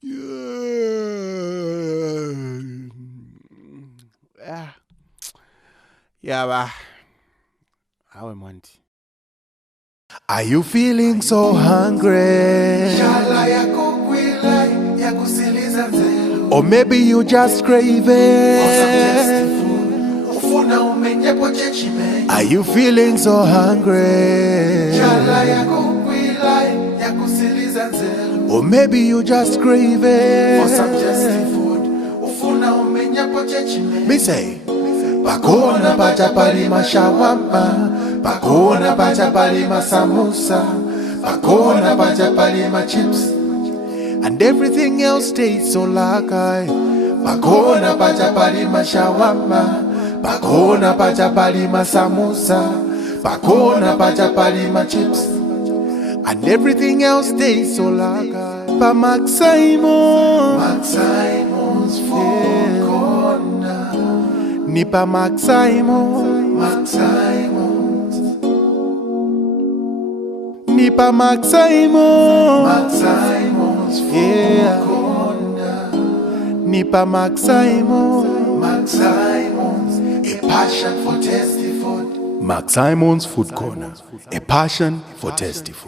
Yeah. Yeah, bah. How am I? Are you feeling so hungry? Or maybe you just craving? Are you feeling so hungry? Or maybe you just craving for some tasty food? Me say, pakona pacha palima shawama, pakona pacha palima samosa, pakona pacha palima chips, and everything else tastes so lakai. Pakona pacha palima shawama, pakona pacha palima samosa, pakona pacha palima chips, and everything else tastes so lakai. Pa Max Simon's food corner. Nipa Max Simon's Nipa Max Simon's food corner. Nipa Max Simon's a passion for tasty food. Max Simon's Food Corner, a passion for tasty food.